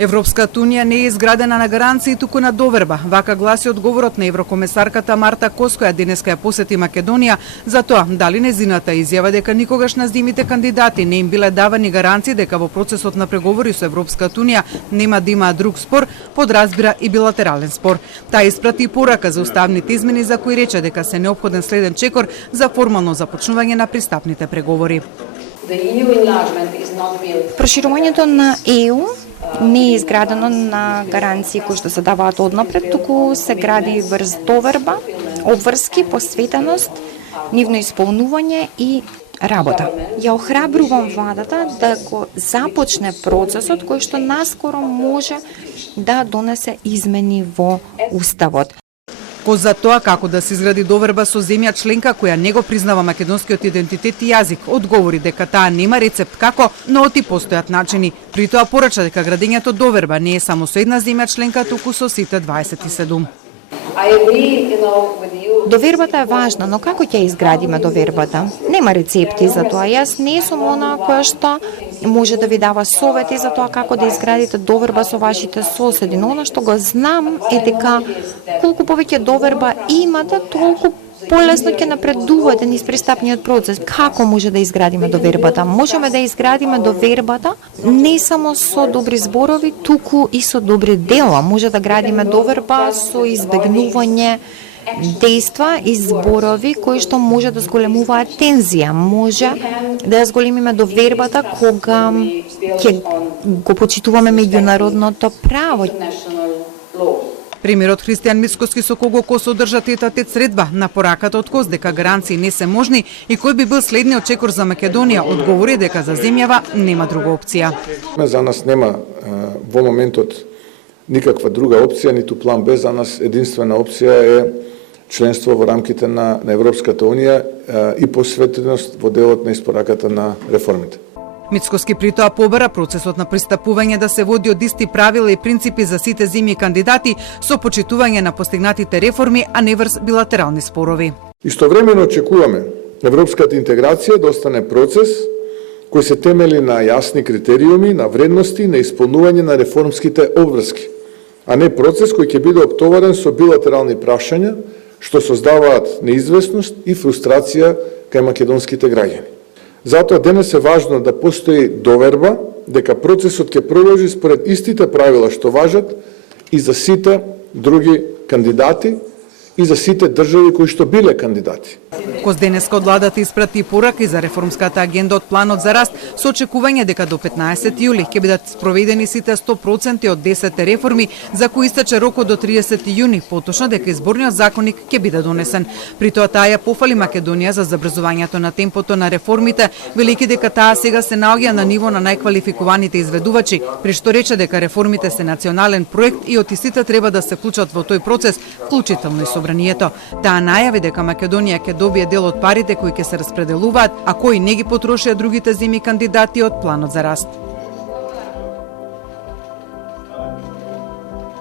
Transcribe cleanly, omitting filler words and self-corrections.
Европската унија не е изградена на гаранции, туку на доверба. Вака гласи одговорот на еврокомесарката Марта Кос, која денеска ја посети Македонија, за тоа дали незината изјава дека никогаш на земите кандидати не им биле давани гаранции дека во процесот на преговори со Европската унија нема да има друг спор, подразбира и билатерален спор. Таа испрати порака за уставните измени за кои рече дека се неопходен следен чекор за формално започнување на пристапните преговори. Проширувањето на ЕУ не е изградено на гаранции кои што се даваат однапред, туку се гради врз доверба, обврски, посветеност, нивно исполнување и работа. Ја охрабрувам владата да го започне процесот кој што наскоро може да донесе измени во уставот. Кос за тоа како да се изгради доверба со земја членка која не го признава македонскиот идентитет и јазик, одговори дека таа нема рецепт како, но оти постојат начини. При тоа порача дека градењето доверба не е само со една земја членка, туку со сите 27. Довербата е важна, но како ќе изградиме довербата? Нема рецепти за тоа. Јас не сум она која што може да ви дава совети за тоа како да изградите доверба со вашите соседи. Но она што го знам е дека колку повеќе доверба имате, толку полесно ќе напредувате низ пристапниот процес. Како може да изградиме довербата? Можеме да изградиме довербата не само со добри зборови, туку и со добри дела. Може да градиме доверба со избегнување дејства и зборови кои што може да зголемуваат тензија. Може да ја зголемиме довербата кога ќе го почитуваме меѓународното право. Премиерот Христијан Мицкоски со кого Кос одржа тет-а-тет средба на пораката од Кос дека гаранции не се можни и кој би бил следниот чекор за Македонија, одговори дека за земјава нема друга опција. За нас нема во моментот никаква друга опција, ниту план Б. За нас единствена опција е членство во рамките на Европската унија и посветеност во делот на испораката на реформите. Мицкоски при тоа побара процесот на пристапување да се води од исти правила и принципи за сите земји кандидати со почитување на постигнатите реформи, а не врз билатерални спорови. Истовремено очекуваме европската интеграција да остане процес кој се темели на јасни критериуми, на вредности, на исполнување на реформските обврски, а не процес кој ќе биде оптоварен со билатерални прашања што создаваат неизвестност и фрустрација кај македонските граѓани. Затоа денес е важно да постои доверба дека процесот ќе продолжи според истите правила што важат и за сите други кандидати и за сите држави кои што биле кандидати. Кос денеска од владата испрати пораки за реформската агенда од планот за раст со очекување дека до 15 јули ќе бидат спроведени сите 100% од 10 реформи за кои истече рокот до 30 јуни, поточно дека изборниот законник ќе биде донесен. При тоа таа ја пофали Македонија за забрзувањето на темпото на реформите, велики дека таа сега се наоѓа на ниво на најквалификуваните изведувачи, при што рече дека реформите се национален проект и од истите треба да се вклучат во тој процес, вклучително и собранието. Таа најави дека Македонија ќе добие дел од парите кои ќе се распределуваат, а кои не ги потрошија другите земји кандидати од планот за раст.